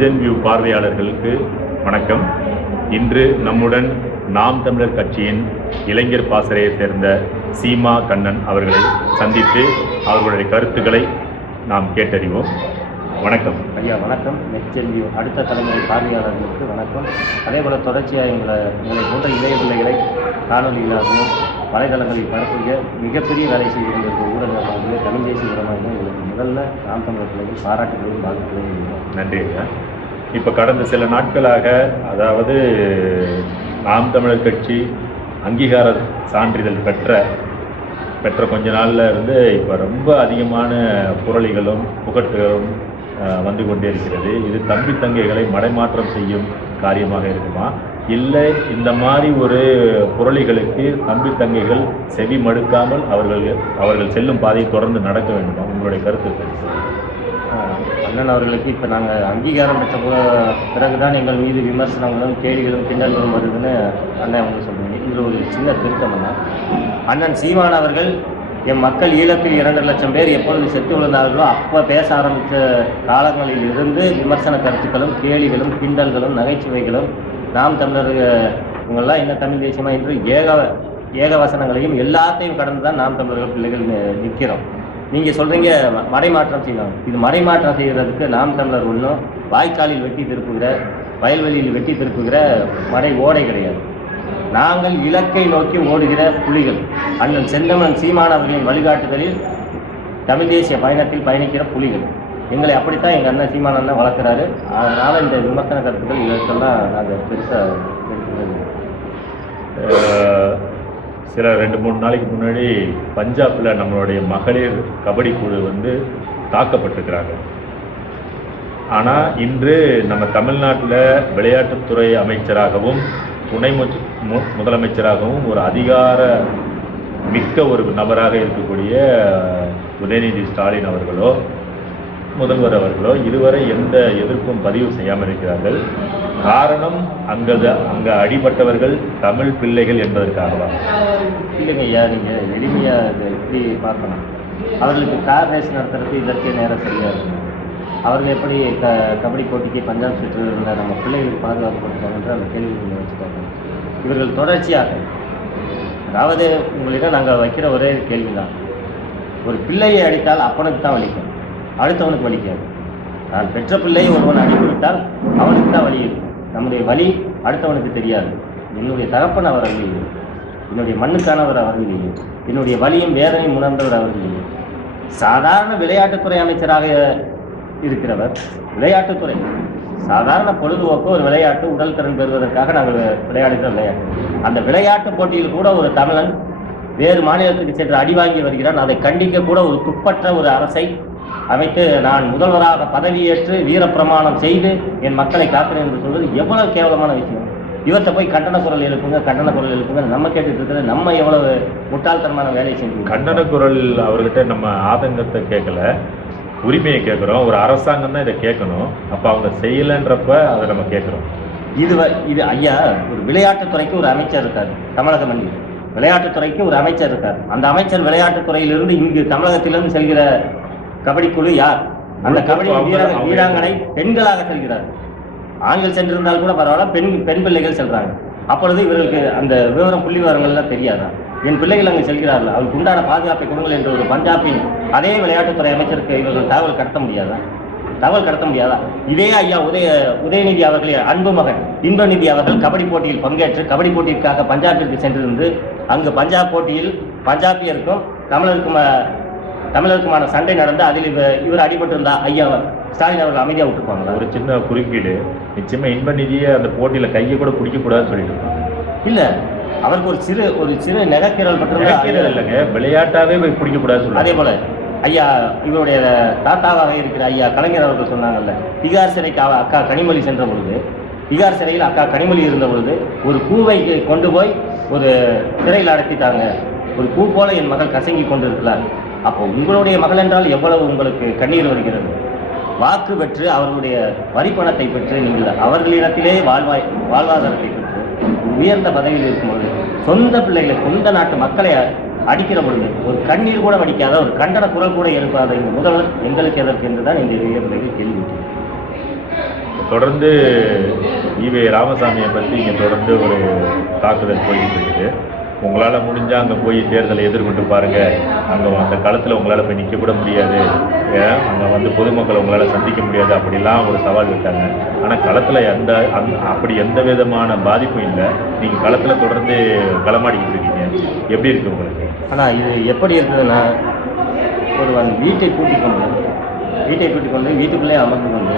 விஜன் view பார்வையாளர்களுக்கு வணக்கம். இன்று நம்முடன் நாம் தமிழர் கட்சியின் இளைஞர் பாசறையை சேர்ந்த சீமா கண்ணன் அவர்களை சந்தித்து அவர்களுடைய கருத்துக்களை நாம் கேட்டறிவோம். வணக்கம் ஐயா. வணக்கம். விஜன் வியூ அடுத்த தலைமுறை பார்வையாளர்களுக்கு வணக்கம். அதே போல் தொடர்ச்சியாக எங்களை போன்ற இளைய பிள்ளைகளை காணொலிகளாகவும் வலைதளங்களில் பரப்புகிற மிகப்பெரிய வேலை செய்து கொண்டிருக்கிற ஊடகமாகவே தமிழ் தேசிய ஊடகமாக எங்களுக்கு முதல்ல நாம் தமிழர் பிள்ளைகள் பாராட்டுகளையும் வாழ்த்துக்களையும். நன்றி ஐயா. இப்போ கடந்த சில நாட்களாக, அதாவது நாம் தமிழர் கட்சி அங்கீகார சான்றிதழ் பெற்ற கொஞ்ச நாளில் இருந்து இப்போ ரொம்ப அதிகமான புரளிகளும் புகட்டுகளும் வந்து கொண்டே இருக்கிறது. இது தம்பி தங்கைகளை மடைமாற்றம் செய்யும் காரியமாக இருக்குமா, இல்லை இந்த மாதிரி ஒரு புரளிகளுக்கு தம்பி தங்கைகள் செவி மடுக்காமல் அவர்கள் செல்லும் பாதையை தொடர்ந்து நடக்க வேண்டுமா? உங்களுடைய கருத்து. அண்ணன் அவர்களுக்கு இப்போ நாங்கள் அங்கீகாரம் பெற்ற பிறகுதான் எங்கள் மீது விமர்சனங்களும் கேள்விகளும் கிண்டல்களும் வருதுன்னு அண்ணன் அவங்க சொல்கிறீங்க. இதில் ஒரு சின்ன திருத்தம்னா, அண்ணன் சீமான் அவர்கள் என் மக்கள் ஈழத்தில் 2 லட்சம் பேர் எப்பொழுது செத்து விழுந்தார்களோ அப்போ பேச ஆரம்பித்த காலங்களில் இருந்து விமர்சன கருத்துக்களும் கேலிகளும் கிண்டல்களும் நகைச்சுவைகளும் நாம் தமிழர் இவங்கெல்லாம் என்ன தமிழ் தேசியமாக என்று ஏகவசனங்களையும் எல்லாத்தையும் கடந்து தான் நாம் தமிழர்கள் பிள்ளைகள் நிற்கிறோம். நீங்கள் சொல்கிறீங்க மடைமாற்றம் செய்யலாம். இது மடைமாற்றம் செய்கிறதுக்கு நாம் தமிழர் ஒன்றும் வாய்க்காலில் வெட்டி திருப்புகிற, வயல்வெளியில் வெட்டி திருப்புகிற மடை ஓடை கிடையாது. நாங்கள் இலக்கை நோக்கி ஓடுகிற புலிகள். அண்ணன் செந்தமன் சீமான் அவர்களின் வழிகாட்டுதலில் தமிழ் தேசிய பயணத்தில் பயணிக்கிற புலிகள். எங்களை அப்படித்தான் எங்கள் அண்ணன் சீமான் அண்ணன் வளர்க்குறாரு. அதனால் இந்த விமர்சன கருத்துக்கள் இதற்கெல்லாம் நாங்கள் பெருசாக எடுத்துக்கிறது. சில 2-3 நாளைக்கு முன்னாடி பஞ்சாபில் நம்மளுடைய மகளிர் கபடி குழு தாக்கப்பட்டிருக்கிறாங்க. ஆனால் இன்று நம்ம தமிழ்நாட்டில் விளையாட்டுத்துறை அமைச்சராகவும் துணை முதலமைச்சராகவும் ஒரு அதிகார மிக்க ஒரு நபராக இருக்கக்கூடிய உதயநிதி ஸ்டாலின் அவர்களோ முதல்வர் அவர்களோ இதுவரை எந்த எதிர்ப்பும் பதிவு செய்யாமல் இருக்கிறார்கள். காரணம், அங்கே அடிபட்டவர்கள் தமிழ் பிள்ளைகள் என்பதற்காகவா? இல்லைங்க ஐயா, நீங்கள் எளிமையாக இதை எப்படி பார்க்கணும். அவர்களுக்கு கார் ரேஸ் நடத்துறதுக்கு இதற்கே நேரம் சரியாக இருக்கும். அவர்கள் எப்படி கபடி போட்டிக்கு பஞ்சாப் சுற்று இருந்த நம்ம பிள்ளைகளுக்கு பாதுகாப்பு கொடுத்தாங்கன்ற அந்த கேள்வி வச்சுட்டாங்க. இவர்கள் தொடர்ச்சியாக, அதாவது உங்களிடம் நாங்கள் வைக்கிற ஒரே கேள்வி தான், ஒரு பிள்ளையை அடித்தால் அப்பனுக்கு தான் வலிக்கும், அடுத்தவனுக்கு வலிக்காது. நான் பெற்ற பிள்ளையை ஒருவன் அடித்துவிட்டால் அவனுக்கு தான் வலி இருக்கும். நம்முடைய வலி அடுத்தவனுக்கு தெரியாது. என்னுடைய தகப்பன் அவர் அறிவில்லை, என்னுடைய மண்ணுக்கானவர் அவர்களில்லை, என்னுடைய வலியும் வேதனையும் உணர்ந்தவர் அவர்களில்லை. சாதாரண விளையாட்டுத்துறை அமைச்சராக இருக்கிறவர், விளையாட்டுத்துறை சாதாரண பொழுதுபோக்கு ஒரு விளையாட்டு, உடல் திறன் பெறுவதற்காக நாங்கள் விளையாடுகிற விளையாட்டு. அந்த விளையாட்டு போட்டியில் கூட ஒரு தமிழன் வேறு மாநிலத்துக்கு சென்று அடி வாங்கி வருகிறான். அதை கண்டிக்க கூட ஒரு துப்பற்ற ஒரு அரசை அமைத்து நான் முதல்வராக பதவியேற்று வீரப்பிரமாணம் செய்து என் மக்களை காக்கிறேன் என்று சொல்வது எவ்வளவு கேவலமான விஷயம். இவற்றை போய் கண்டன குரல் எழுப்புங்க நம்ம கேட்டுட்டு இருக்கிற நம்ம எவ்வளவு முட்டாள்தனமான வேலையை செஞ்சு. கண்டன குரல் அவர்கிட்ட நம்ம ஆதங்கத்தை கேட்கல, உரிமையை கேட்குறோம். ஒரு அரசாங்கம் தான் இதை கேட்கணும். அப்போ அவங்க செய்யலைன்றப்ப அதை நம்ம கேட்குறோம். இது ஐயா, ஒரு விளையாட்டுத்துறைக்கு ஒரு அமைச்சர் இருக்கார் தமிழக மண்ணில். விளையாட்டுத்துறைக்கு ஒரு அமைச்சர் இருக்கார். அந்த அமைச்சர் விளையாட்டுத்துறையிலிருந்து இங்கு தமிழகத்திலிருந்து செல்கிற கபடி குழு யார்? அந்த கபடி வீராங்கனை பெண்களாக செல்கிறார். ஆண்கள் சென்றிருந்தால் கூட பரவாயில்ல, பெண் பிள்ளைகள் செல்றாங்க. அப்பொழுது இவர்களுக்கு அந்த புள்ளி விவரங்கள்லாம் தெரியாதா? என் பிள்ளைகள் அங்கே செல்கிறார்கள், அவருக்கு உண்டான பாதுகாப்பை கொடுங்கள் என்று ஒரு பஞ்சாபின் அதே விளையாட்டுத்துறை அமைச்சருக்கு இவர்கள் தகவல் கடத்த முடியாதா? இதே ஐயா உதயநிதி அவர்களே அன்பு மகன் இன்பநிதி அவர்கள் கபடி போட்டியில் பங்கேற்று கபடி போட்டிற்காக பஞ்சாபிற்கு சென்றிருந்து அங்கு பஞ்சாப் போட்டியில் பஞ்சாபியருக்கும் தமிழருக்குமான சண்டை நடந்து அதில் இவர் அடிபட்டிருந்தா ஐயா ஸ்டாலின் அவர்கள் அமைதியாக விட்டுருப்பாங்களா? ஒரு சின்ன குறுக்கீடு, நிச்சயமா இன்பநிதியை அந்த போட்டியில் கையை கூட பிடிக்கக்கூடாதுன்னு சொல்லிட்டு இருப்பாங்க. இல்லை, அவருக்கு ஒரு சிறு நெகக்கீரல் பட்டிருந்தா இல்லைங்க, விளையாட்டாவே போய் பிடிக்கக்கூடாது சொல்லுவாங்க. அதே போல ஐயா இவருடைய தாத்தாவாக இருக்கிற ஐயா கலைஞர் அவர்கள் சொன்னாங்கல்ல, திகார் சிறைக்கு அக்கா கனிமொழி சென்ற பொழுது, திகார் சிறையில் அக்கா கனிமொழி இருந்த பொழுது ஒரு பூவை கொண்டு போய் ஒரு சிறையில் அடைத்திட்டாங்க, ஒரு பூ போல என் மகள் கசங்கி கொண்டு இருக்கிறார். அப்போ உங்களுடைய மகள் என்றால் எவ்வளவு உங்களுக்கு கண்ணீர் வருகிறது. வாக்கு பெற்று அவர்களுடைய வரிப்பணத்தை பெற்று நீங்கள் அவர்களிடத்திலே வாழ்வாதாரத்தை பெற்று உயர்ந்த பதவியில் இருக்கும்போது சொந்த பிள்ளைகளை, சொந்த நாட்டு மக்களை அடிக்கிற பொழுது ஒரு கண்ணீர் கூட வடிக்காத, ஒரு கண்டன குரல் கூட எழுப்பாத இந்த முதல்வர் எங்களுக்கு எதற்கு என்றுதான் இந்த பிள்ளைகள் கேள்வி. தொடர்ந்து ஈவே ராமசாமியை பற்றி இங்கே தொடர்ந்து ஒரு தாக்குதல் போயிட்டு இருக்குது. உங்களால் முடிஞ்சால் அங்கே போய் தேர்தலை எதிர்கொண்டு பாருங்கள். அங்கே அந்த களத்தில் உங்களால் போய் நிற்க கூட முடியாது, அங்கே வந்து பொதுமக்களை உங்களால் சந்திக்க முடியாது அப்படிலாம் ஒரு சவால் விட்டாங்க. ஆனால் களத்தில் அப்படி எந்த விதமான பாதிப்பும் இல்லை. நீங்கள் களத்தில் தொடர்ந்து களமாடிக்கிட்டு இருக்கீங்க. எப்படி இருக்குது உங்களுக்கு? ஆனால் இது எப்படி இருக்குதுன்னா, ஒருவன் வீட்டை பூட்டிக் கொண்டு வீட்டுக்குள்ளே அமர்ந்து கொண்டு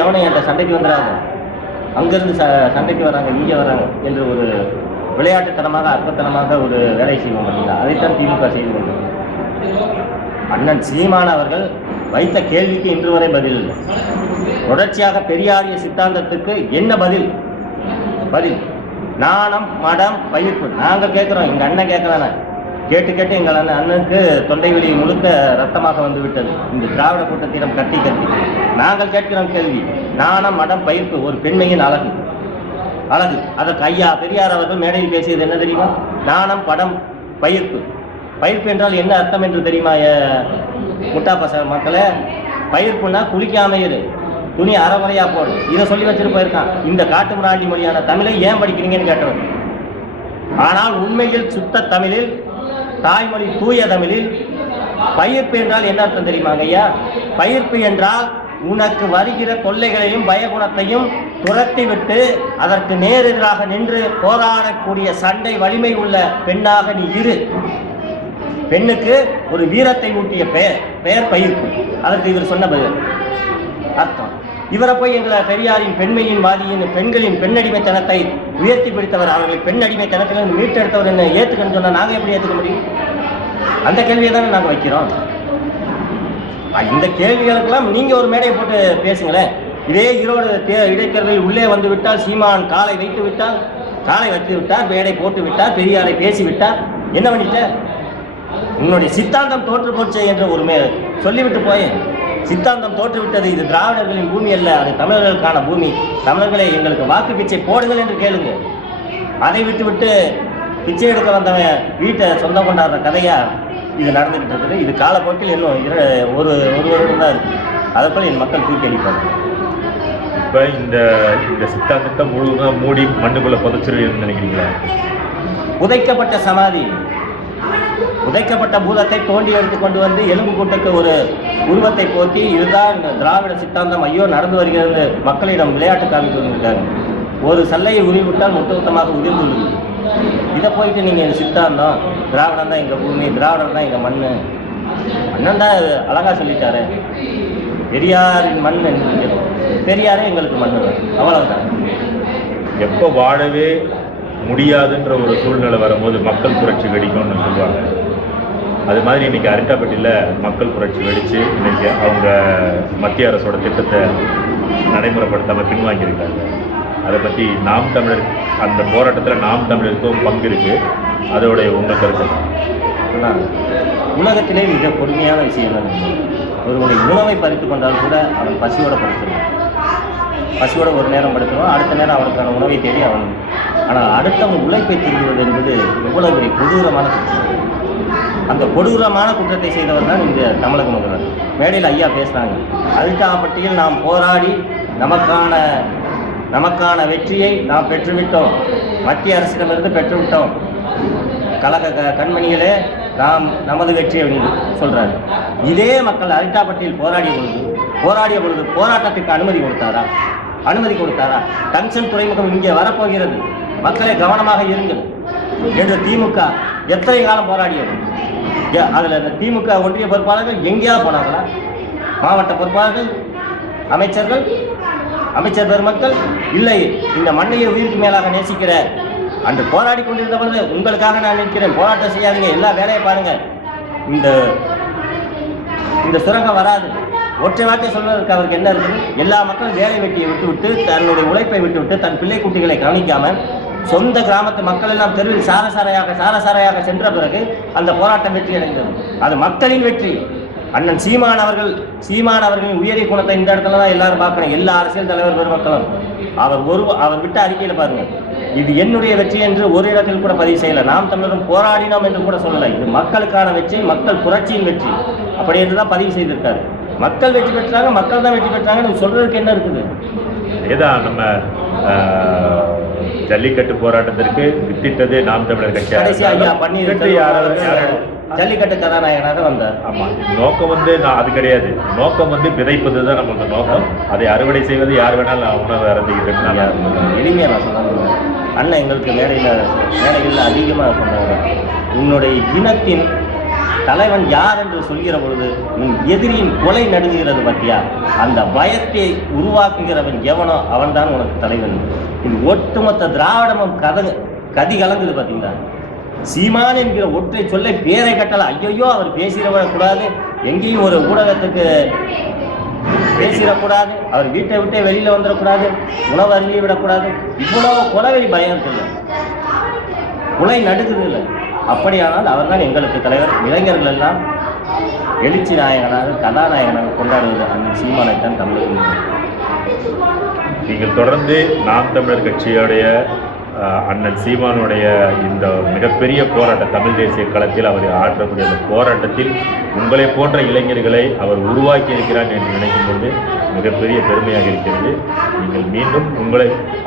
எவனை என்கிட்ட சண்டைக்கு வந்துடாது, அங்கேருந்து சண்டைக்கு வராங்க இங்கே வராங்க என்று ஒரு விளையாட்டுத்தனமாக அற்பத்தனமாக ஒரு வேலை செய்வோம் பார்த்தீங்களா, அதைத்தான் திமுக செய்து கொண்டது. அண்ணன் சீமான் அவர்கள் வைத்த கேள்விக்கு இன்று வரை பதில் இல்லை. தொடர்ச்சியாக பெரியாரிய சித்தாந்தத்துக்கு என்ன பதில்? நாணம் மடம் பயிர்ப்பு நாங்கள் கேட்குறோம், எங்கள் அண்ணன் கேட்கலான கேட்டு எங்கள் அண்ணனுக்கு தொண்டை வெளி முழுக்க ரத்தமாக வந்து விட்டது. இந்த திராவிட கூட்டத்திடம் கட்டி நாங்கள் கேட்கிறோம் கேள்வி. நாணம் மடம் பயிர்ப்பு ஒரு பெண்மையின் அழகு. அதற்கு ஐயா பெரியார் அவர்கள் மேடையில் பேசியது என்ன தெரியுமா? நாணம் படம் பயிர்ப்பு. பயிர்ப்பு என்றால் என்ன அர்த்தம் என்று தெரியுமா முட்டா மக்களே? பயிர்ப்புன்னா குளிக்காம இரு, துணி அறமுறையா போடு, இதை சொல்லி வச்சுட்டு போயிருக்கான். இந்த காட்டு முராண்டி மொழியான தமிழை ஏன் படிக்கிறீங்கன்னு கேட்டவர். ஆனால் உண்மையில் சுத்த தமிழில், தாய்மொழி தூய தமிழில் பயிர்ப்பு என்றால் என்ன அர்த்தம் தெரியுமாங்க ஐயா? பயிர்ப்பு என்றால் உனக்கு வருகிற கொள்ளைகளையும் பயகுணத்தையும் துரத்தி விட்டு அதற்கு நேரெதிராக நின்று போராடக்கூடிய சண்டை வலிமை உள்ள பெண்ணாக நீ இரு. பெண்ணுக்கு ஒரு வீரத்தை ஊட்டிய பெயர் பயிர்ப்பு. அதற்கு இவர் சொன்ன பதில் அர்த்தம். இவரை போய் எங்களை பெரியாரின் பெண்மையின் வாதியின் பெண்களின் பெண்ணடிமைத்தனத்தை உயர்த்தி பிடித்தவர், அவர்களை பெண் அடிமைத்தனத்திலிருந்து மீட்டெடுத்தவர் என்ன ஏற்றுக்கன்னு சொன்னால் நாங்கள் எப்படி ஏற்றுக்க முடியும்? அந்த கேள்வியை தானே நாங்கள் வைக்கிறோம். இந்த கேள்விகளுக்கெல்லாம் நீங்கள் ஒரு மேடையை போட்டு பேசுங்களேன். இதே ஈரோடு இடைத்தேர்தலில் உள்ளே வந்து விட்டால் சீமான் காலை வைத்து விட்டார், மேடை போட்டு விட்டார், பெரியாரை பேசிவிட்டார். என்ன பண்ணிட்ட? உன்னுடைய சித்தாந்தம் தோற்று போச்சு என்று ஒரு சொல்லிவிட்டு போயேன். சித்தாந்தம் தோற்றுவிட்டது. இது திராவிடர்களின் பூமி அல்ல, அது தமிழர்களுக்கான பூமி. தமிழர்களை எங்களுக்கு வாக்கு பிச்சை போடுங்கள் என்று கேளுங்க. அதை விட்டு பிச்சை எடுக்க வந்தவன் வீட்டை சொந்தம் கொண்டாடுற கதையா இது நடந்துகிட்டு இருக்குது. இது காலப்போக்கில் இன்னும் ஒரு வருடம் தான் இருக்குது. அதற்குள்ள என் மக்கள் தூக்கி அடிப்பாங்க. இப்போ இந்த சித்தாந்தத்தை முழுவதும் மூடி மண்ணுக்குள்ளே புதைச்சிருன்னு நினைக்கிறீங்களா? புதைக்கப்பட்ட சமாதி, புதைக்கப்பட்ட பூதத்தை தோண்டி எடுத்து கொண்டு வந்து எலும்பு கூட்டுக்கு ஒரு உருவத்தை போட்டி, இதுதான் இந்த திராவிட சித்தாந்தம் ஐயோ நடந்து வருகிறது மக்களிடம் விளையாட்டு காமித்து வந்திருக்காங்க. ஒரு சல்லையை உருவிவிட்டால் ஒட்டுமொத்தமாக உதிர்ந்துள்ளது. இதை போயிட்டு நீங்கள் சித்தாந்தம் திராவிடம் தான் எங்கள் பூமி, திராவிடம் தான் எங்கள் மண், அண்ணன் தான் அழகாக சொல்லிட்டாரு, பெரியாரின் மண் என்று, பெரியாரே எங்களுக்கு மண், அவ்வளவுதான். எப்போ வாழவே முடியாதுன்ற ஒரு சூழ்நிலை வரும்போது மக்கள் புரட்சி வெடிக்கும்னு சொல்லுவாங்க. அது மாதிரி இன்றைக்கி அரிட்டாப்பட்டியில் மக்கள் புரட்சி வெடித்து இன்றைக்கி அவங்க மத்திய அரசோட திட்டத்தை நடைமுறைப்படுத்தாமல் பின்வாங்கியிருக்காங்க. அதை பற்றி நாம் தமிழர், அந்த போராட்டத்தில் நாம் தமிழருக்கும் பங்கு இருக்குது. அதோடைய உங்கள் கருத்து? உலகத்திலே மிக பொறுமையான விஷயம் தான். ஒருவனுடைய உணவை பறித்து கொண்டால் கூட அவன் பசியோடு படுத்துருவான். பசியோட ஒரு நேரம் படுத்துவான், அடுத்த நேரம் அவனுக்கான உணவை தேடி அவன். ஆனால் அடுத்தவன் உழைப்பை திருடுவது என்பது எவ்வளவு பெரிய கொடூரமான குற்றம். அந்த கொடூரமான குற்றத்தை செய்தவர் தான் இந்த தமிழக முதல்வர். மேடையில் ஐயா பேசுகிறாங்க, அரிட்டாப்பட்டியில் நாம் போராடி நமக்கான வெற்றியை நாம் பெற்றுவிட்டோம், மத்திய அரசிடமிருந்து பெற்றுவிட்டோம், கழக கண்மணிகளே நமது வெற்றி அப்படின்னு சொல்கிறாரு. இதே மக்கள் அரிட்டாப்பட்டியில் போராடிய பொழுது போராட்டத்துக்கு அனுமதி கொடுத்தாரா? டங்ஷன் துறைமுகம் இங்கே வரப்போகிறது, மக்களை கவனமாக இருங்கள் என்று திமுக எத்தனை காலம் போராடியது? அதில் இந்த திமுக ஒன்றிய பொறுப்பாளர்கள் எங்கேயாவது போனாங்களா? மாவட்ட பொறுப்பாளர்கள், அமைச்சர் பெருமக்கள் இல்லை. இந்த மண்ணையை உயிருக்கு மேலாக நேசிக்கிற அன்று போராடி கொண்டிருந்த பொழுது உங்களுக்காக நான் நிற்கிறேன், போராட்டம் செய்யாதீங்க, எல்லா வேலையை பாருங்க, இந்த சுரங்கம் வராது. ஒற்றை வார்த்தை சொல்வதற்கு அவருக்கு என்ன இருக்குது? எல்லா மக்களும் வேலை வெட்டியை விட்டுவிட்டு, தன்னுடைய உழைப்பை விட்டுவிட்டு, தன் பிள்ளை குட்டிகளை கவனிக்காமல் சொந்த கிராமத்து மக்கள் எல்லாம் தெருவில் சாரசாரையாக சென்ற பிறகு அந்த போராட்டம் வெற்றி அடைந்தது. அது மக்களின் வெற்றி. அண்ணன் சீமான் அவர்களின் உயரிய குணத்தை இந்த இடத்துல தான் எல்லாரும் பார்க்கணும். எல்லா அரசியல் தலைவர் பெருமக்களும் அவர் விட்ட அறிக்கையில் பாருங்க, இது என்னுடைய வெற்றி என்று ஒரு இடத்தில் கூட பதிவு செய்யலை. நாம் தமிழரும் போராடினோம் என்று கூட சொல்லலை. இது மக்களுக்கான வெற்றி, மக்கள் புரட்சியின் வெற்றி, அப்படி என்று தான் பதிவு செய்திருக்காரு. மக்கள் வெற்றி பெற்றாங்க, மக்கள் தான் வெற்றி பெற்றாங்கன்னு சொல்றதுக்கு என்ன இருக்குது? ஏதான் நம்ம ஜல்லிக்கட்டு போராட்டத்திற்கு வித்திட்டது நாம் தமிழர் கடைசியா ஐயா கட்சி பன்னீர் யாரும் ஜல்லிக்கட்டு கதாநாயகனாக வந்தார். ஆமாம், நோக்கம் வந்து அது கிடையாது. நோக்கம் வந்து விதைப்பது தான் நம்மளுக்கு நோக்கம். அதை அறுவடை செய்வது யார் வேணாலும் உணவு அறந்துக்கிட்டு எளிமையாக நான் சொன்னாங்க. அண்ணன் எங்களுக்கு மேடைகளில் அதிகமாக சொன்னாங்க, உன்னுடைய இனத்தின் தலைவன் யார் என்று சொல்கிற பொழுது உன் எதிரியின் கொலை நடுங்குகிறது பற்றியா, அந்த பயத்தை உருவாக்குகிறவன் எவனோ அவன்தான் உனக்கு தலைவன். இது ஒட்டுமொத்த திராவிடமும் கதி கலங்குது பார்த்தீங்களா. சீமான் என்கிற ஒற்றை சொல்லை பேரை கட்டல, ஐயோ அவர் பேசிடக்கூடாது, எங்கேயும் ஒரு ஊடகத்துக்கு பேசிடக்கூடாது, அவர் வீட்டை விட்டே வெளியில வந்துடக்கூடாது, உணவு அருகி விடக்கூடாது, இவ்வளவு கொலவை பயம் இல்லை, கொலை நடுக்குது இல்லை. அப்படியானால் அவர்தான் எங்களுக்கு தலைவர். இளைஞர்கள் எல்லாம் எழுச்சி நாயகனாக கதாநாயகனாக கொண்டாடுவது அந்த சீமானைத்தான் தமிழர்கள். நீங்கள் தொடர்ந்து நாம் தமிழர் கட்சியுடைய அண்ணன் சீமானுடைய இந்த மிகப்பெரிய போராட்ட தமிழ் தேசிய களத்தில் அவர் ஆற்றக்கூடிய அந்த போராட்டத்தில் உங்களை போன்ற இளைஞர்களை அவர் உருவாக்கி இருக்கிறார் என்று நினைக்கும்போது மிகப்பெரிய பெருமையாக இருக்கிறது. நீங்கள் மீண்டும்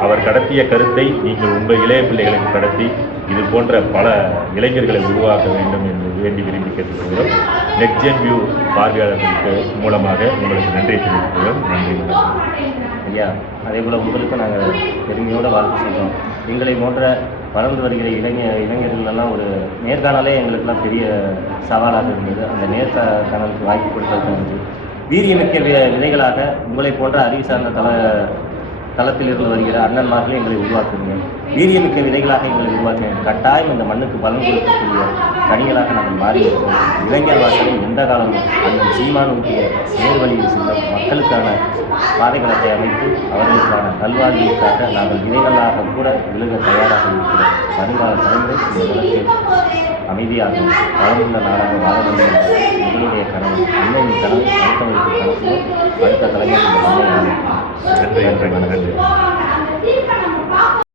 அவர் கடத்திய கருத்தை நீங்கள் உங்கள் இளைய பிள்ளைகளுக்கு கடத்தி இது போன்ற பல இளைஞர்களை உருவாக்க வேண்டும் என்று வேண்டி விரும்பி கேட்டுக்கொள்கிறோம். நெக்ஸ்ட் ஜென் வியூ பார்வையாளர்களுக்கு மூலமாக உங்களுக்கு நன்றி தெரிவிக்கிறோம். நன்றி ஐயா. அதே போல் உங்களுக்கு நாங்கள் பெருமையோடு வாழ்த்து செய்கிறோம். எங்களை போன்ற வளர்ந்து வருகிற இளைஞர்களெல்லாம் ஒரு நேர்காணலே எங்களுக்கெல்லாம் பெரிய சவாலாக இருந்தது. அந்த நேர்காணலுக்கு வாய்ப்பு கொடுத்தது வீரியமிக்க விதைகளாக உங்களை போன்ற அறிவு சார்ந்த தளத்திலிருந்து வருகிற அண்ணன்மார்களே எங்களை உருவாக்குங்க. வீரியமிக்க விதைகளாக எங்களை உருவாக்குங்க. கட்டாயம் இந்த மண்ணுக்கு பலன் கொடுக்கக்கூடிய கனிகளாக நாங்கள் மாறி இருக்கிறோம். இளைஞர் வாசலில் எந்த காலமும் அந்த சீமானுடைய நேர்வழியில் செல்ல மக்களுக்கான பாதைகளத்தை அமைத்து அவர்களுக்கான நல்வாழ்வுக்காக நாங்கள் விதைகளாக கூட விழுக தயாராக இருக்கிறோம். வருங்கால தலைமுறை இந்த உலகத்தில் அமைதியாக வளர்ந்த நாடாக வாழ வேண்டும் எங்களுடைய கனவு. அன்னையின் கனவு அடுத்தவர்களுக்கு கனவு, அடுத்த தலைமுறை இந்த மண்ணை நன்றி.